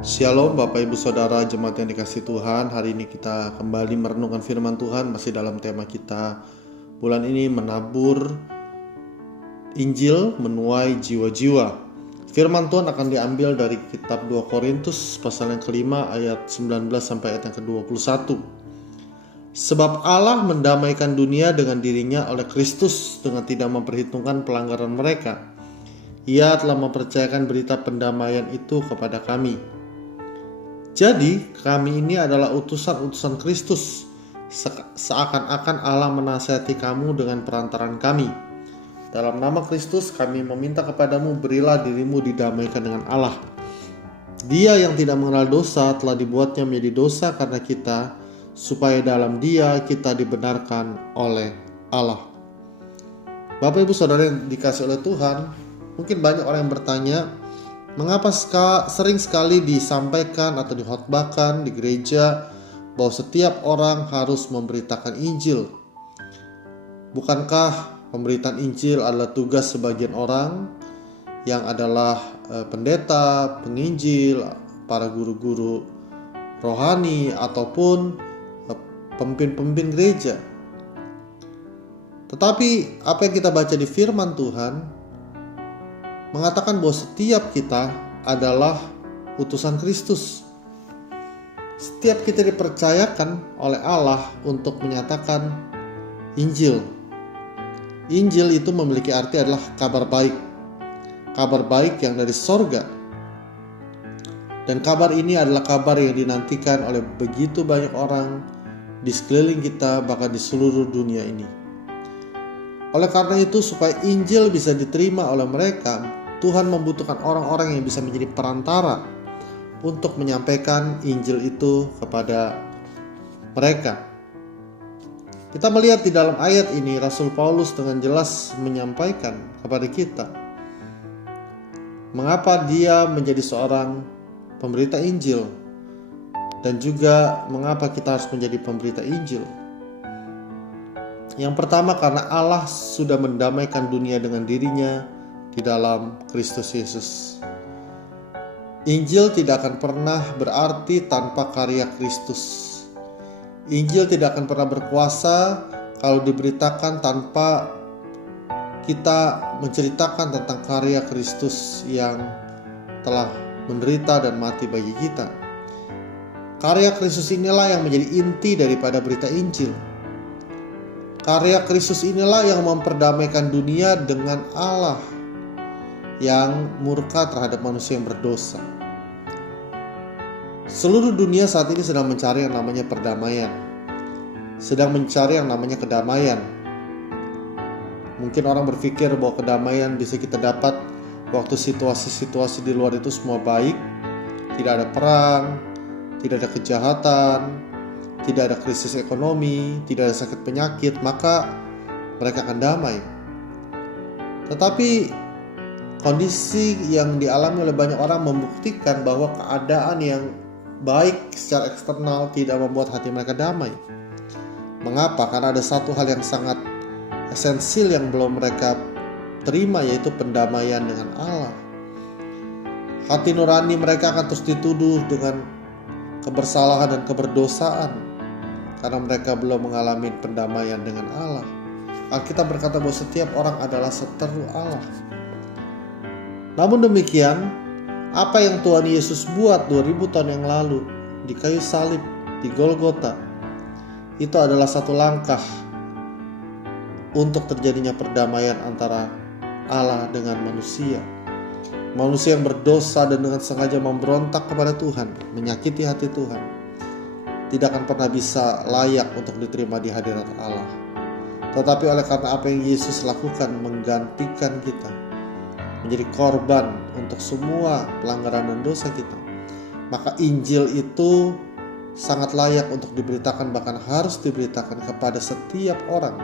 Shalom Bapak Ibu Saudara jemaat yang dikasihi Tuhan. Hari ini kita kembali merenungkan firman Tuhan, masih dalam tema kita bulan ini, menabur Injil menuai jiwa-jiwa. Firman Tuhan akan diambil dari kitab 2 Korintus pasal yang kelima ayat 19 sampai ayat yang ke-21. Sebab Allah mendamaikan dunia dengan dirinya oleh Kristus dengan tidak memperhitungkan pelanggaran mereka. Ia telah mempercayakan berita pendamaian itu kepada kami. Jadi kami ini adalah utusan-utusan Kristus, seakan-akan Allah menasihati kamu dengan perantaran kami. Dalam nama Kristus kami meminta kepadamu, berilah dirimu didamaikan dengan Allah. Dia yang tidak mengenal dosa telah dibuatnya menjadi dosa karena kita, supaya dalam Dia kita dibenarkan oleh Allah. Bapak Ibu Saudara yang dikasihi oleh Tuhan, mungkin banyak orang yang bertanya, mengapa sering sekali disampaikan atau dikhotbahkan di gereja bahwa setiap orang harus memberitakan Injil? Bukankah pemberitaan Injil adalah tugas sebagian orang yang adalah pendeta, penginjil, para guru-guru rohani ataupun pemimpin-pemimpin gereja? Tetapi apa yang kita baca di firman Tuhan mengatakan bahwa setiap kita adalah utusan Kristus. Setiap kita dipercayakan oleh Allah untuk menyatakan Injil. Injil itu memiliki arti adalah kabar baik. Kabar baik yang dari sorga. Dan kabar ini adalah kabar yang dinantikan oleh begitu banyak orang di sekeliling kita, bahkan di seluruh dunia ini. Oleh karena itu, supaya Injil bisa diterima oleh mereka, Tuhan membutuhkan orang-orang yang bisa menjadi perantara untuk menyampaikan Injil itu kepada mereka. Kita melihat di dalam ayat ini, Rasul Paulus dengan jelas menyampaikan kepada kita mengapa dia menjadi seorang pemberita Injil, dan juga mengapa kita harus menjadi pemberita Injil. Yang pertama, karena Allah sudah mendamaikan dunia dengan dirinya di dalam Kristus Yesus. Injil tidak akan pernah berarti tanpa karya Kristus. Injil tidak akan pernah berkuasa kalau diberitakan tanpa kita menceritakan tentang karya Kristus yang telah menderita dan mati bagi kita. Karya Kristus inilah yang menjadi inti daripada berita Injil. Karya Kristus inilah yang memperdamaikan dunia dengan Allah yang murka terhadap manusia yang berdosa. Seluruh dunia saat ini sedang mencari yang namanya perdamaian, sedang mencari yang namanya kedamaian. Mungkin orang berpikir bahwa kedamaian bisa kita dapat waktu situasi-situasi di luar itu semua baik, tidak ada perang, tidak ada kejahatan, tidak ada krisis ekonomi, tidak ada sakit penyakit, maka mereka akan damai. Tetapi kondisi yang dialami oleh banyak orang membuktikan bahwa keadaan yang baik secara eksternal tidak membuat hati mereka damai. Mengapa? Karena ada satu hal yang sangat esensial yang belum mereka terima, yaitu pendamaian dengan Allah. Hati nurani mereka akan terus dituduh dengan kebersalahan dan keberdosaan karena mereka belum mengalami pendamaian dengan Allah. Alkitab berkata bahwa setiap orang adalah seteru Allah. Namun demikian, apa yang Tuhan Yesus buat 2000 tahun yang lalu di kayu salib, di Golgota, itu adalah satu langkah untuk terjadinya perdamaian antara Allah dengan manusia. Manusia yang berdosa dan dengan sengaja memberontak kepada Tuhan, menyakiti hati Tuhan, tidak akan pernah bisa layak untuk diterima di hadirat Allah. Tetapi oleh karena apa yang Yesus lakukan, menggantikan kita, menjadi korban untuk semua pelanggaran dan dosa kita, maka Injil itu sangat layak untuk diberitakan, bahkan harus diberitakan kepada setiap orang.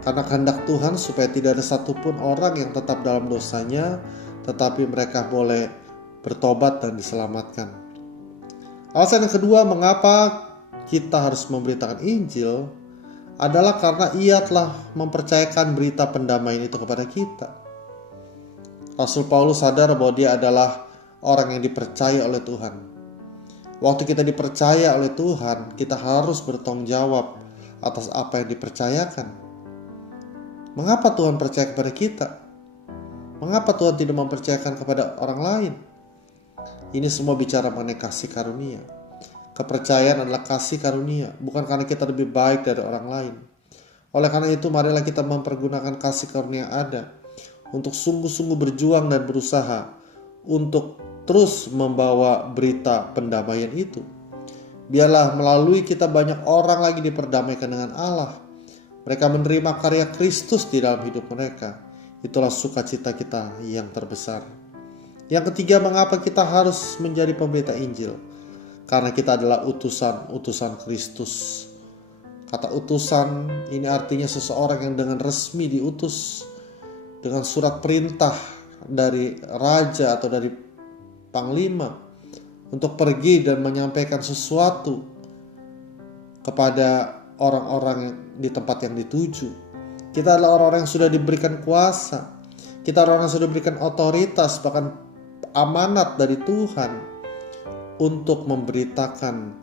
Karena kehendak Tuhan supaya tidak ada satupun orang yang tetap dalam dosanya, tetapi mereka boleh bertobat dan diselamatkan. Alasan yang kedua mengapa kita harus memberitakan Injil adalah karena Ia telah mempercayakan berita pendamaian itu kepada kita. Rasul Paulus sadar bahwa dia adalah orang yang dipercaya oleh Tuhan. Waktu kita dipercaya oleh Tuhan, kita harus bertanggung jawab atas apa yang dipercayakan. Mengapa Tuhan percaya kepada kita? Mengapa Tuhan tidak mempercayakan kepada orang lain? Ini semua bicara mengenai kasih karunia. Kepercayaan adalah kasih karunia, bukan karena kita lebih baik dari orang lain. Oleh karena itu, marilah kita mempergunakan kasih karunia yang ada untuk sungguh-sungguh berjuang dan berusaha untuk terus membawa berita pendamaian itu. Biarlah melalui kita banyak orang lagi diperdamaikan dengan Allah. Mereka menerima karya Kristus di dalam hidup mereka. Itulah sukacita kita yang terbesar. Yang ketiga, mengapa kita harus menjadi pemberita Injil? Karena kita adalah utusan Kristus. Kata utusan ini artinya seseorang yang dengan resmi diutus dengan surat perintah dari raja atau dari panglima untuk pergi dan menyampaikan sesuatu kepada orang-orang di tempat yang dituju. Kita adalah orang-orang yang sudah diberikan kuasa. Kita orang-orang yang sudah diberikan otoritas, bahkan amanat dari Tuhan untuk memberitakan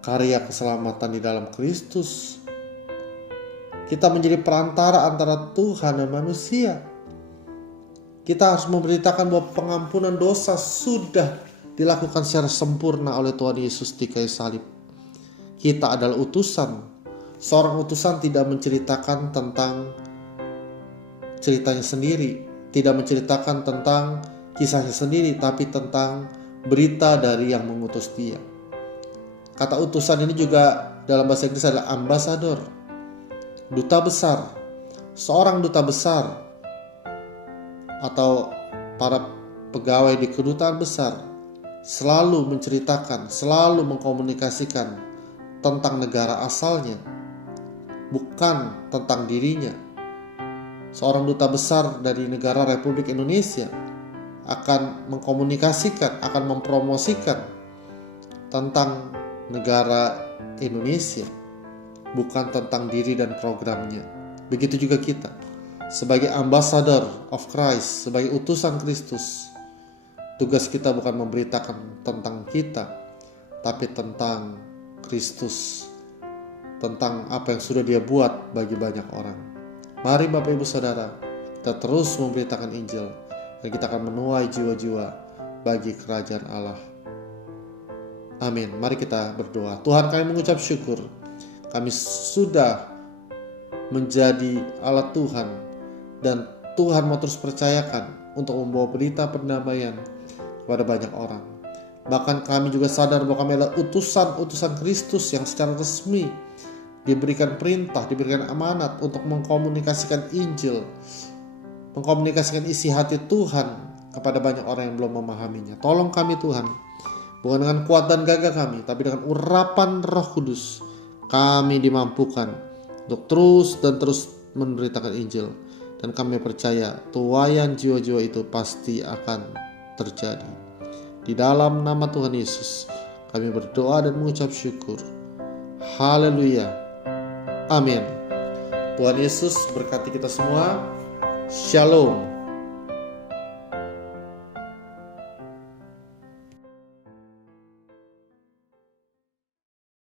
karya keselamatan di dalam Kristus. Kita menjadi perantara antara Tuhan dan manusia. Kita harus memberitakan bahwa pengampunan dosa sudah dilakukan secara sempurna oleh Tuhan Yesus di kayu salib. Kita adalah utusan. Seorang utusan tidak menceritakan tentang ceritanya sendiri, tidak menceritakan tentang kisahnya sendiri, tapi tentang berita dari yang mengutus dia. Kata utusan ini juga dalam bahasa Inggris adalah ambassador, duta besar. Seorang duta besar atau para pegawai di kedutaan besar selalu menceritakan, selalu mengkomunikasikan tentang negara asalnya, bukan tentang dirinya. Seorang duta besar dari negara Republik Indonesia akan mengkomunikasikan, akan mempromosikan tentang negara Indonesia, bukan tentang diri dan programnya. Begitu juga kita sebagai ambassador of Christ, sebagai utusan Kristus. Tugas kita bukan memberitakan tentang kita, tapi tentang Kristus, tentang apa yang sudah dia buat bagi banyak orang. Mari Bapak Ibu Saudara, kita terus memberitakan Injil, dan kita akan menuai jiwa-jiwa bagi kerajaan Allah. Amin. Mari kita berdoa. Tuhan, kami mengucap syukur, kami sudah menjadi alat Tuhan, dan Tuhan mau terus percayakan untuk membawa berita pendamaian kepada banyak orang. Bahkan kami juga sadar bahwa kami adalah utusan Kristus yang secara resmi diberikan perintah, diberikan amanat untuk mengkomunikasikan Injil, mengkomunikasikan isi hati Tuhan kepada banyak orang yang belum memahaminya. Tolong kami Tuhan, bukan dengan kuat dan gagah kami, tapi dengan urapan Roh Kudus, kami dimampukan untuk terus dan terus memberitakan Injil. Dan kami percaya tuaian jiwa-jiwa itu pasti akan terjadi. Di dalam nama Tuhan Yesus kami berdoa dan mengucap syukur. Haleluya. Amin. Tuhan Yesus berkati kita semua. Shalom.